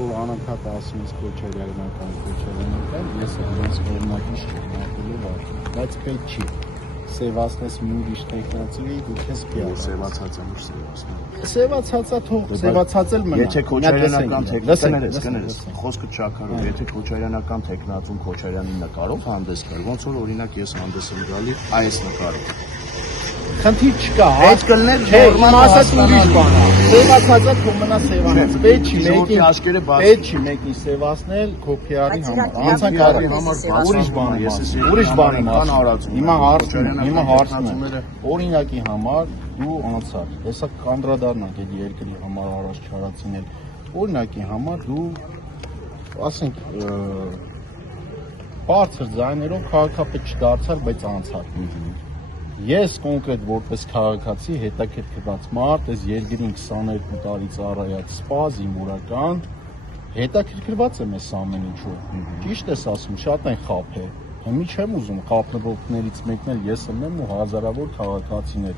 որ անընդհատ ասում ես Քոչարյանական, ես իրենց կողմնակի շրջանակելով արդեն, բայց պետք չի, սևացնես մի ուրիշ տեխնացի, դու քեզ պիար։ Սևացած եմ ու սևացնում։ Սևացածա թող, սևացածել մնա։ Եթե Քոչարյանական կներես, խոսքը չակարով, եթե Քոչարյանական տեխնացում Քոչարյանի նկարով հանդես կար, ոնց որ օրինակ ես հանդես եմ գալի այս նկարով։ Խնդիր չկա, այդ կլներ նորմալ ասած ուրիշ բան է։ Սևացածը թող մնա սևանած։ Պետք չի մեկին սևացնել Քոփիարի համար։ Անցանկարի համար ուրիշ բան է, ուրիշ բան եմ ասում։ Հիմա հարցնում եմ, օրինակի համար դու անցար, հեսա կանդրադառնանք այդ երկրի համար առաջ չարացինել, օրինակի համար դու, ասենք, բարձր ձայներով քաղաքապետ չդարձար, բայց անցար։ Ես կոնկրետ որպես քաղաքացի հետաքրքրված մարդ, այս երկրին 22 տարի ծառայած սպա, զինվորական, հետաքրքրված եմ այս ամեն ինչով։ Ճիշտ ես ասում, շատ են խաբել։ Հիմի չեմ ուզում խաբնողներից մեկն էլ ես եմ ու հազարավոր քաղաքացիներ։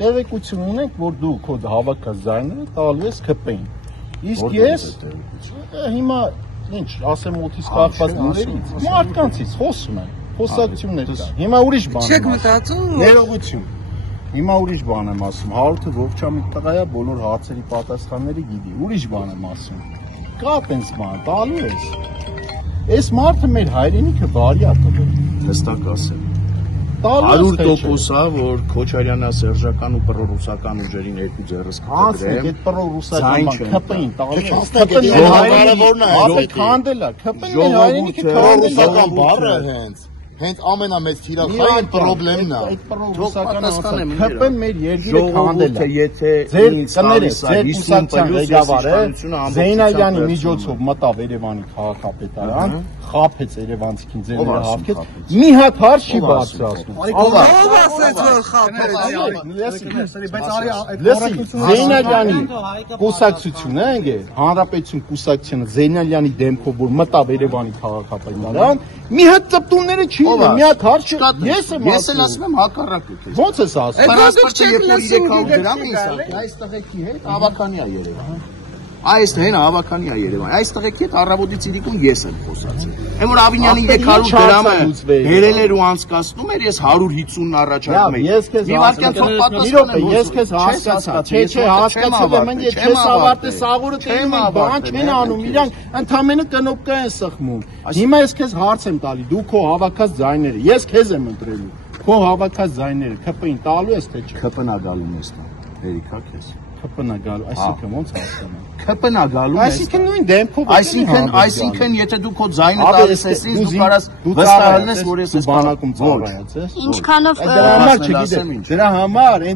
Տեղեկություն ունենք, որ դու քո հավաքած ձայները տալու ես ԿՊ-ին։ Իսկ ես հիմա ինչ, ասեմ օդից կախված լուրերից, մարդկանցից խոսում եմ, խոսակցություններ կա։ Հիմա ուրիշ բան եմ ասում։ Չեք մտածում։ Ներողություն։ Հիմա ուրիշ բան եմ ասում։ Հարութը ողջամիտ տղա է, բոլոր հարցերի պատասխանները գիտի։ Ուրիշ բան եմ ասում։ Կա տենց բան, տալու ես։ Այս մարդը մեր հայրենիքը բարի է տվել։ Հստակ ասեմ։ 100% որ Քոչարյանա-սերժական ու պրոռուսական ուժերին երկու ձեռս կտրեմ։ Ասեք, այդ պրոռուսական ԿՊ-ին տալու ես։ Քանդելա, ԿՊ-ն մեր հայրենիքը քանդելա բառը հենց ամենամեծ թիրախային պրոբլեմն է։ Այդ պրոռուսական ասած ԿՊ-ն մեր երկիրը քանդելա։ Եթե կներես, ձեր կուսակցության ղեկավարը Զեյնալյանի միջոցով մտավ Երևանի քաղաքապետարան, խաբեց երևանցիքին ձեռները հավքեց, մի հատ հարց չի բարձրացնում։ Ով ասեց որ խաբեց։ Զեյնալյանի կուսակցությունը, հանրապետություն կուսակցությունը Զեյնալյանի դեմքով որ մտավ Երևանի քաղաքապետարան, մի հատ ծպտումները չի ունի, մի հատ հարց չի։ Ես եմ ասում եմ հակառակը քեզ։ Ո՞նց ես ասում։ Այս տղեկի հետ հավաքանի է Երևան։ Այս հենա հավաքանի է Երևան։ Այս տղեկի հետ առավոտից իրիկուն ես եմ խոսացել։ Այն որ Ավինյանի 300 դրամը բերել էր ու անցկացնում էր, ես 150-ն առաջարկում եի։ Մի վարքյան թող պատասխանեմ։ Ես քեզ հասկացա, չէ, հասկացել եմ, ես քեզ ավարտես աղուրը տենում են, բան չեն անում, իրանք ընդամենը կնոպկա են սխմում։ Հիմա ես քեզ հարց եմ տալի, դու քո հավաքած ձայները, ես քեզ եմ ընտրելու։ Քո հավաքած ձայները ԿՊ-ին տալու ես թե չէ։ ԿՊ-ն գալու ես տա։ Հերիքա քեզ։ ԿՊ-ն գալու, այսինքն ոնց հասկանամ։ ԿՊ-ն գալու ես։ Այսինքն նույն դեմքով։ Այսինքն եթե դու քո ձայնը տալիս ես, դու կարաս վստահել ես, որ ես բանակում ծառայած ես։ Ինչքանով դրա համար չգիտեմ։ Դրա համար